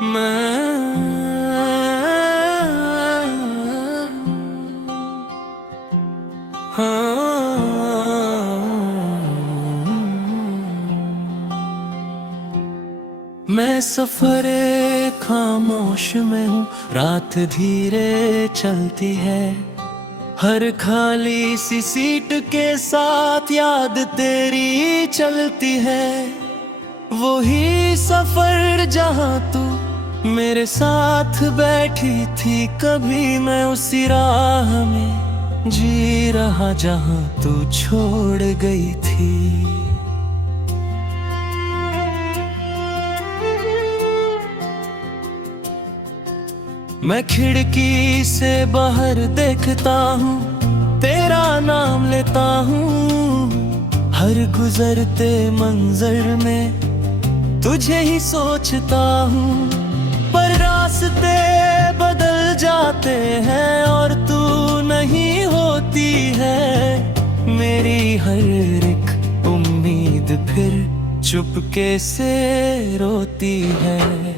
मैं सफरे खामोश में हूँ, रात धीरे चलती है। हर खाली सी सीट के साथ याद तेरी चलती है। वही सफर जहाँ तू मेरे साथ बैठी थी, कभी मैं उसी राह में जी रहा जहाँ तू छोड़ गई थी। मैं खिड़की से बाहर देखता हूँ, तेरा नाम लेता हूँ। हर गुजरते मंजर में तुझे ही सोचता हूँ। पर रास्ते बदल जाते हैं और तू नहीं होती है। मेरी हर एक उम्मीद फिर चुपके से रोती है।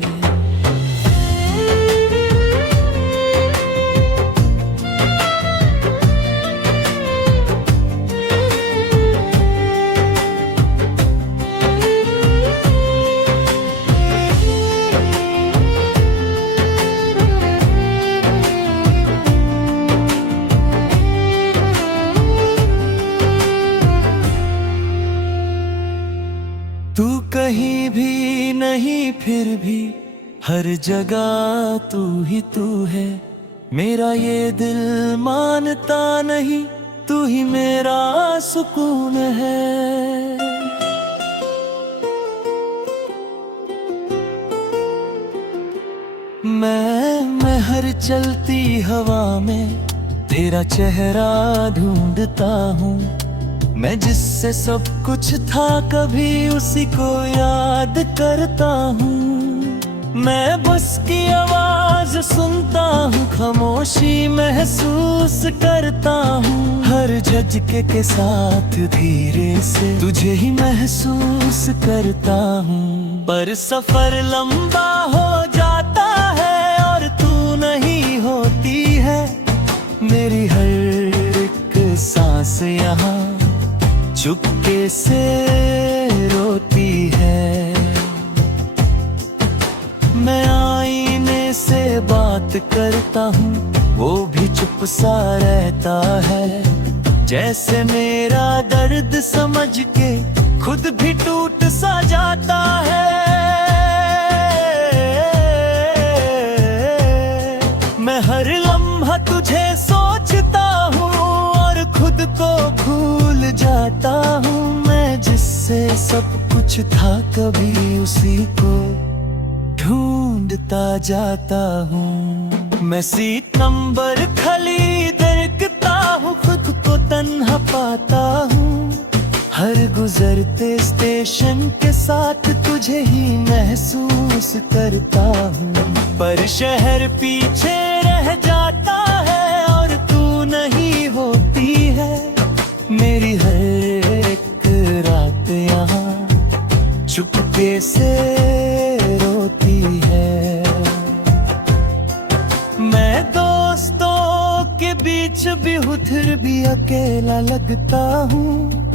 तू कहीं भी नहीं फिर भी हर जगह तू ही तू है। मेरा ये दिल मानता नहीं, तू ही मेरा सुकून है। मैं हर चलती हवा में तेरा चेहरा ढूंढता हूँ। मैं जिससे सब कुछ था कभी उसी को याद करता हूँ। मैं बस की आवाज सुनता हूँ, खामोशी महसूस करता हूँ। हर झटके के साथ धीरे से तुझे ही महसूस करता हूँ। पर सफर लंबा हो जाता है और तू नहीं होती है। मेरी हर एक सांस यहाँ चुपके से रोती है। मैं आईने से बात करता हूँ, वो भी चुप सा रहता है। जैसे मेरा दर्द समझ के खुद भी टूट सा जाता है। मैं हर लम्हा तुझे सोचता हूँ और खुद को भूल जाता हूँ। मैं जिससे सब कुछ था कभी उसी को ढूंढता जाता हूँ। मैं सीट नंबर खाली देखता हूँ, खुद को तन्हा पाता हूँ। हर गुजरते स्टेशन के साथ तुझे ही महसूस करता हूँ। पर शहर पीछे रह जाता है और तू नहीं होती है। मेरी हर एक रात यहाँ चुपके से रोती है। मैं दोस्तों के बीच भी हूँ, फिर भी अकेला लगता हूँ।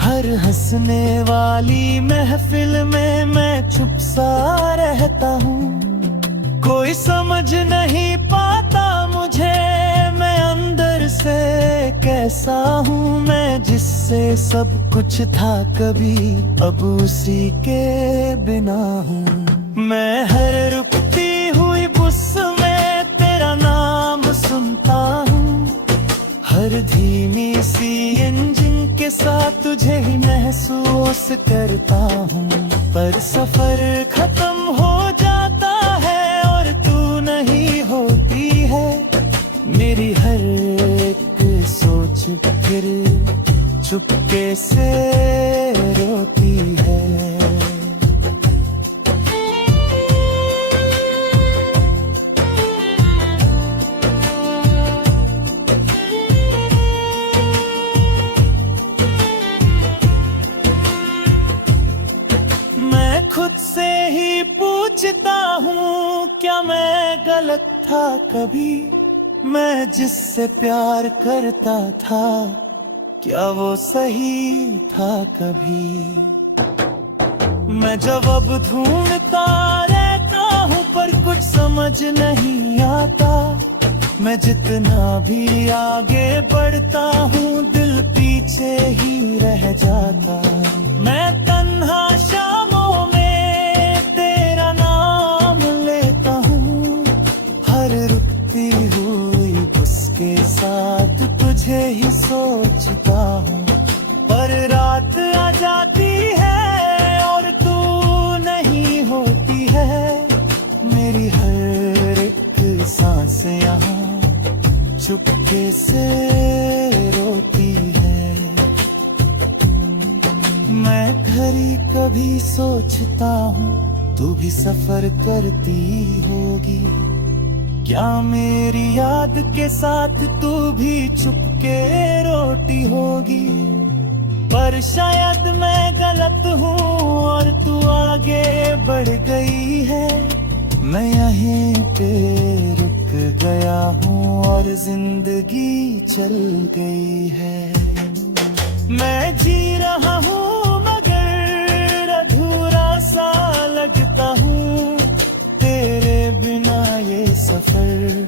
हर हंसने वाली महफिल में मैं चुप सा रहता हूँ। कोई समझ नहीं पाता मुझे, मैं अंदर से कैसा हूँ। मैं जिससे सब कुछ था कभी अब उसी के बिना हूँ। मैं हर रुकती हुई बस में तेरा नाम सुनता हूँ। हर धीमी सी इंजन के साथ तुझे ही महसूस करता हूँ। पर सफर खत्म हो जाता है और तू नहीं होती है। मेरी हर एक सोच फिर चुपके से रोती है। खुद से ही पूछ सोचता हूँ क्या मैं गलत था कभी, मैं जिससे प्यार करता था क्या वो सही था कभी। मैं जब अब ढूंढता रहता हूँ पर कुछ समझ नहीं आता, मैं जितना भी आगे बढ़ता हूँ दिल पीछे ही रह जाता। मैं तन्हा शामों में तेरा नाम लेता हूँ, हर रुकती हुई उसके साथ तुझे ही सोचता हूँ। पर रात आ जाती है और तू नहीं होती है, मेरी हर एक सांस यहाँ चुपके से रोती है। मैं घड़ी कभी सोचता हूँ तू भी सफर करती होगी, क्या मेरी याद के साथ तू भी चुपके रोती होगी। पर शायद मैं गलत हूँ और तू आगे बढ़ गई है, मैं यहीं पे रुक गया हूँ और जिंदगी चल गई है। मैं जी रहा हूँ मगर अधूरा सा लगता हूँ, तेरे बिना ये सफर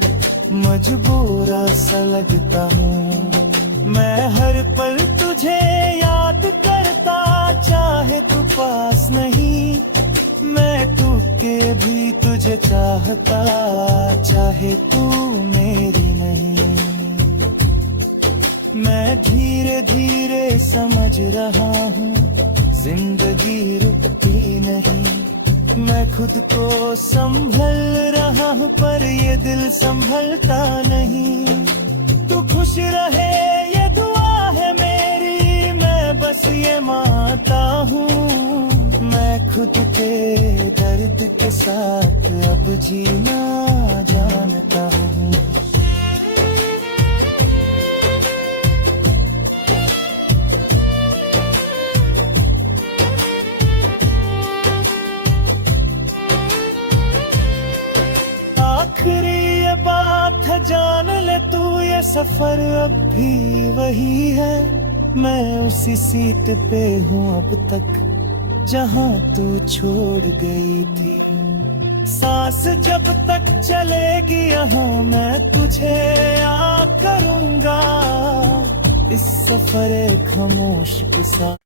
मजबूरा सा लगता हूँ। मैं हर पल तुझे याद करता, चाहे तू पास नहीं, मैं टूट के भी तुझे चाहता, चाहे तू मेरी नहीं। मैं धीरे धीरे समझ रहा हूँ जिंदगी रुकती नहीं, मैं खुद को संभल रहा हूँ पर ये दिल संभलता नहीं। तू खुश रहे ये दुआ है मेरी, मैं बस ये मानता हूँ, मैं खुद के दर्द के साथ अब जीना जानता हूँ। आखिरी ये बात है जान ले तू, ये सफर अब भी वही है, मैं उसी सीट पे हूँ अब तक जहाँ तू छोड़ गई थी। सांस जब तक चलेगी यहाँ मैं तुझे याद करूँगा, इस सफर खामोश के साथ।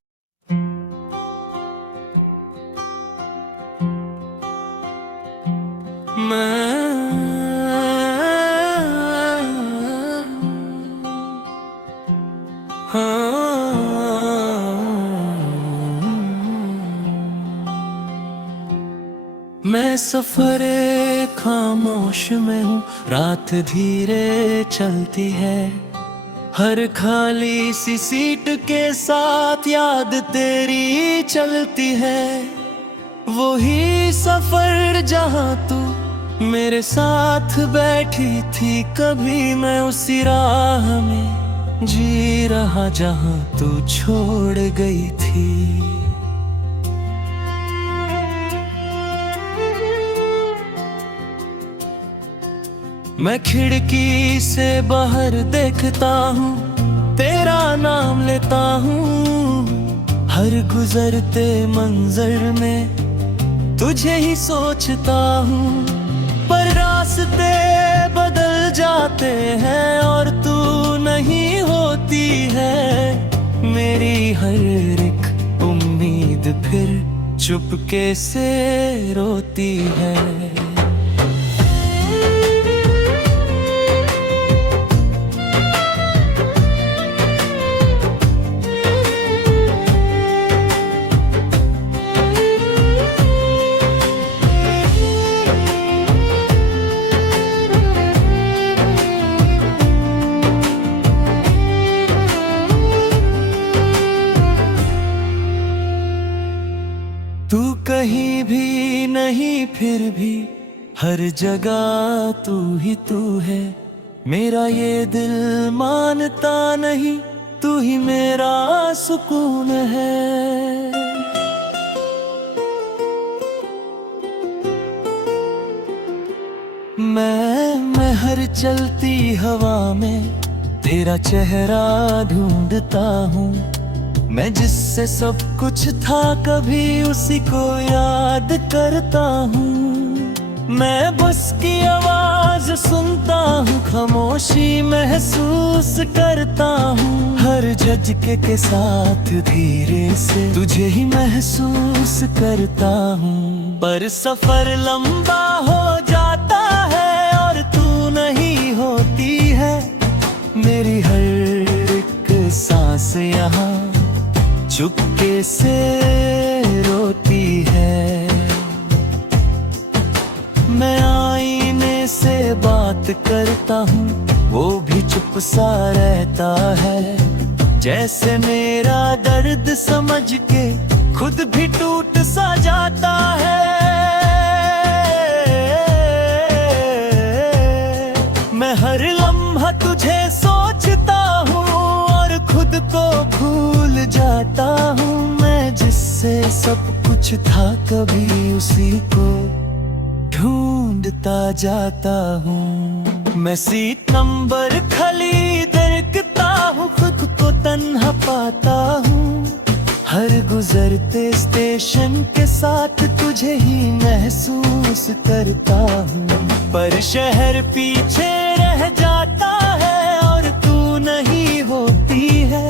मैं सफरे खामोश में हूँ, रात धीरे चलती है, हर खाली सी सीट के साथ याद तेरी चलती है। वही सफर जहाँ तू मेरे साथ बैठी थी, कभी मैं उसी राह में जी रहा जहाँ तू छोड़ गई थी। मैं खिड़की से बाहर देखता हूँ, तेरा नाम लेता हूँ, हर गुजरते मंजर में तुझे ही सोचता हूँ। पर रास्ते बदल जाते हैं और तू नहीं होती है, मेरी हर एक उम्मीद फिर चुपके से रोती है। तू कहीं भी नहीं फिर भी हर जगह तू है, मेरा ये दिल मानता नहीं, तू ही मेरा सुकून है। चलती हवा में तेरा चेहरा ढूंढता हूँ। मैं जिससे सब कुछ था कभी उसी को याद करता हूँ। मैं बस की आवाज सुनता हूँ, खामोशी महसूस करता हूँ। हर झटके के साथ धीरे से तुझे ही महसूस करता हूँ। पर सफर लंबा हो जाता है और तू नहीं होती है। मेरी हर एक सांस यहाँ चुपके से रोती है। मैं आईने से बात करता हूँ, वो भी चुप सा रहता है। जैसे मेरा दर्द समझ के खुद भी टूट सा जाता है। मैं हर लम्हा तुझे सोचता हूँ और खुद को भूल जाता हूँ। मैं जिससे सब कुछ था कभी उसी को ढूंढता जाता हूँ। मैं सीट नंबर खाली देखता हूँ, खुद को तन्हा पाता हूँ। हर गुजरते स्टेशन के साथ तुझे ही महसूस करता हूँ। पर शहर पीछे रह जाता है और तू नहीं होती है।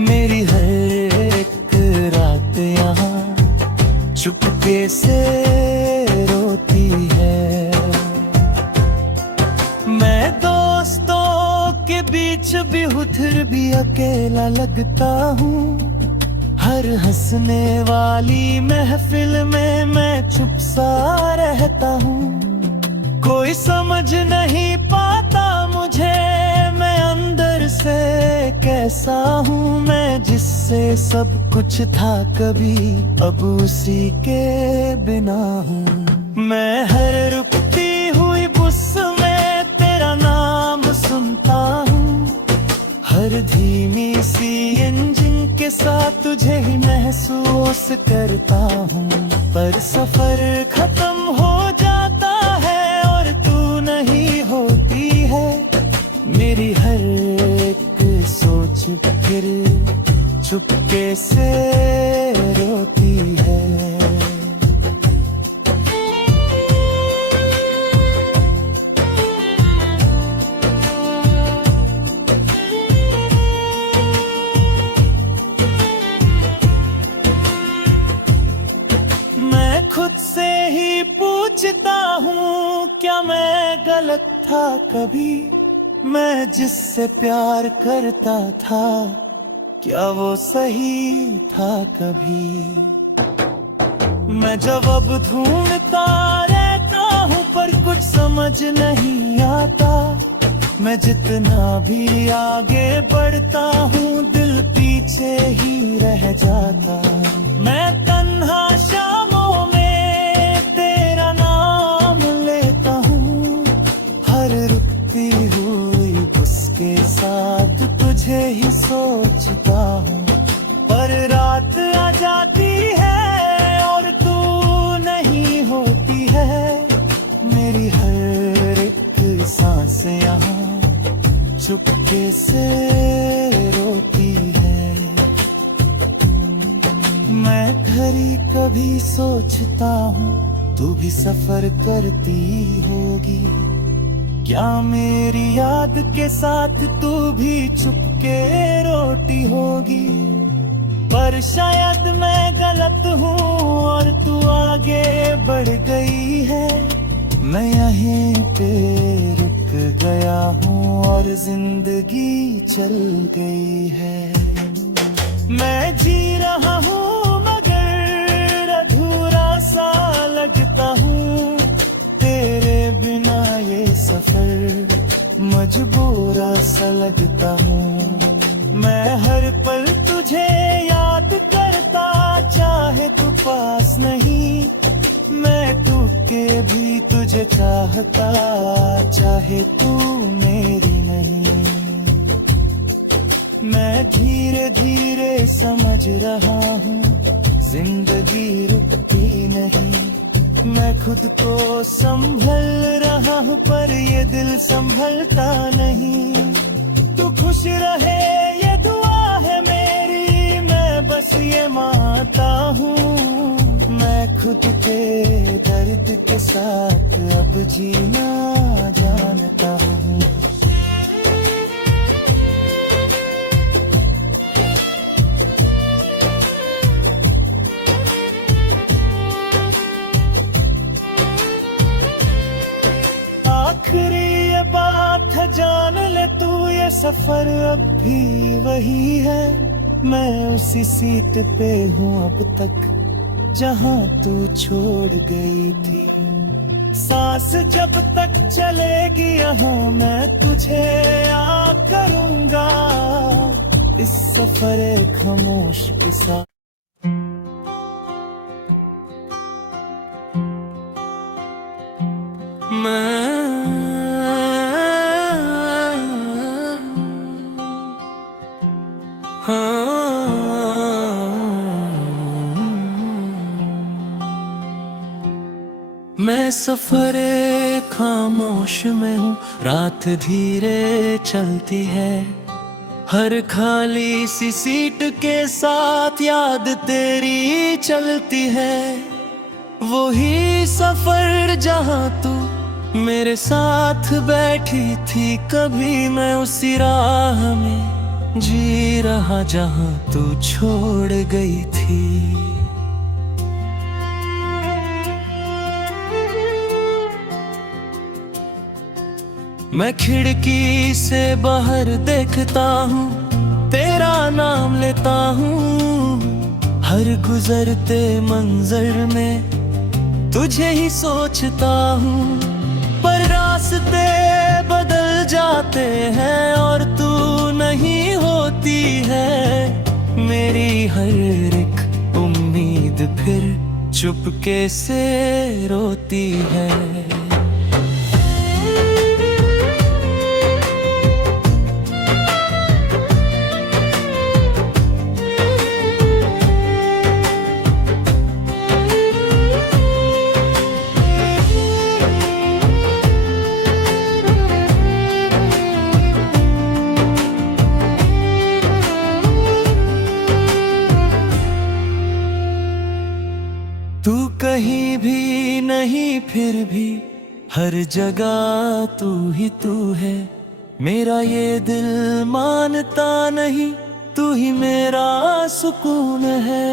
मेरी हर एक रात यहाँ चुपके से रोती है। मैं दोस्तों के बीच भी हूँ, फिर भी अकेला लगता हूँ। हर हंसने वाली महफिल में मैं चुप सा रहता हूँ। कोई समझ नहीं पाता मुझे, मैं अंदर से कैसा हूँ। मैं जिससे सब कुछ था कभी अब उसी के बिना हूँ। मैं हर रुकती हुई बस में तेरा नाम सुनता हूँ। हर धीमी सी इंजन के साथ तुझे ही महसूस करता हूँ। पर सफर खत्म हो जाता है और तू नहीं होती है। मेरी हर एक सोच फिर चुपके से रोती है। मैं खुद से ही पूछता हूँ, क्या मैं गलत था कभी? मैं जिससे प्यार करता था, क्या वो सही था कभी? मैं जवाब ढूंढता रहता हूँ पर कुछ समझ नहीं आता। मैं जितना भी आगे बढ़ता हूँ दिल पीछे ही रह जाता। मैं तन्हा शामों में तेरा नाम लेता हूँ। हर रुकती हुई उसके साथ तुझे ही सोचता हूँ। पर रात आ जाती है और तू नहीं होती है। मेरी हर एक सांस यहाँ चुपके से रोती है। मैं घड़ी कभी सोचता हूँ तू भी सफर करती होगी। क्या मेरी याद के साथ तू भी चुपके रोती होगी? पर शायद मैं गलत हूँ और तू आगे बढ़ गई है। मैं यहीं पे रुक गया हूँ और जिंदगी चल गई है। मैं जी रहा हूँ मगर अधूरा सा लगता हूँ। तेरे बिना ये सफर मजबूरा सा लगता हूँ। मैं हर पल तुझे याद करता, चाहे तू पास नहीं। मैं टूट के भी तुझे चाहता, चाहे तू मेरी नहीं। मैं धीरे धीरे समझ रहा हूँ जिंदगी रुकती नहीं। मैं खुद को संभल रहा हूँ पर ये दिल संभलता नहीं। तू खुश रहे ये दुआ है मेरी, मैं बस ये मानता हूँ। मैं खुद के दर्द के साथ अब जीना जानता हूँ। आखिरी ये बात है जान ले तू, ये सफर अब भी वही है। मैं उसी सीट पे हूँ अब तक जहाँ तू छोड़ गई थी। सांस जब तक चलेगी यहाँ मैं तुझे याद करूँगा। इस सफर खामोश के साथ मैं सफरे खामोश में हूँ, रात धीरे चलती है। हर खाली सी सीट के साथ याद तेरी चलती है। वही सफर जहाँ तू मेरे साथ बैठी थी, कभी मैं उसी राह में जी रहा जहाँ तू छोड़ गई थी। मैं खिड़की से बाहर देखता हूँ, तेरा नाम लेता हूँ। हर गुजरते मंजर में तुझे ही सोचता हूँ। पर रास्ते बदल जाते हैं और तू नहीं होती है। मेरी हर एक उम्मीद फिर चुपके से रोती है। तू कहीं भी नहीं फिर भी हर जगह तू ही तू है। मेरा ये दिल मानता नहीं, तू ही मेरा सुकून है।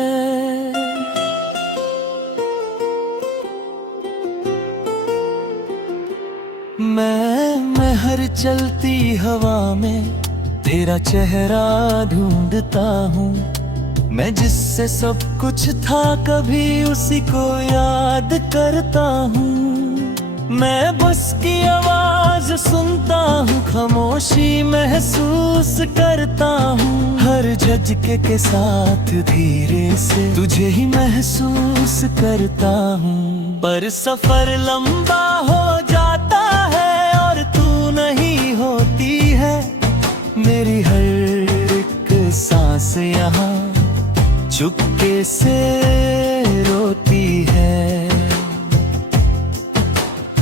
मैं हर चलती हवा में तेरा चेहरा ढूंढता हूँ। मैं जिससे सब कुछ था कभी उसी को याद करता हूँ। मैं बस की आवाज सुनता हूँ, खामोशी महसूस करता हूँ। हर झटके के साथ धीरे से तुझे ही महसूस करता हूँ। पर सफर लंबा हो जाता है और तू नहीं होती है। मेरी हर एक सांस यहाँ चुपके से रोती है।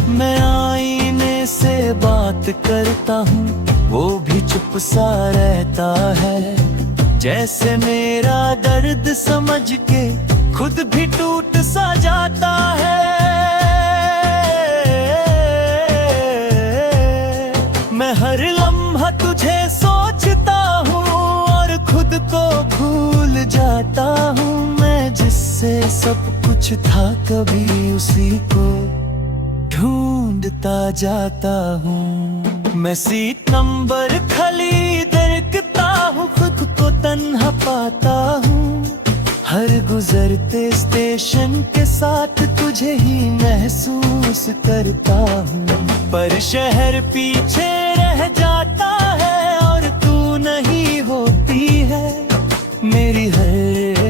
मैं आईने से बात करता हूँ, वो भी चुप सा रहता है। जैसे मेरा दर्द समझ के खुद भी टूट सा जाता है। मैं हर लम्हा तुझे सोचता हूँ और खुद को भूल जाता हूँ। मैं जिससे सब कुछ था कभी उसी को ढूंढता जाता हूँ। मैं सीट नंबर खाली देखता हूँ, खुद को तन्हा पाता हूँ। हर गुजरते स्टेशन के साथ तुझे ही महसूस करता हूँ। पर शहर पीछे रह जाता है और तू नहीं होती है। मेरी हर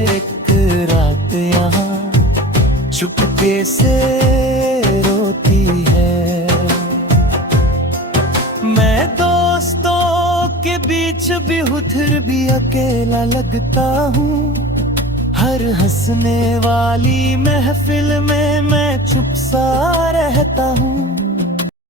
एक रात यहाँ चुपके से रोती है। मैं दोस्तों के बीच भी हूँ फिर भी अकेला लगता हूँ। हर हंसने वाली महफिल में मैं चुप सा रहता हूँ।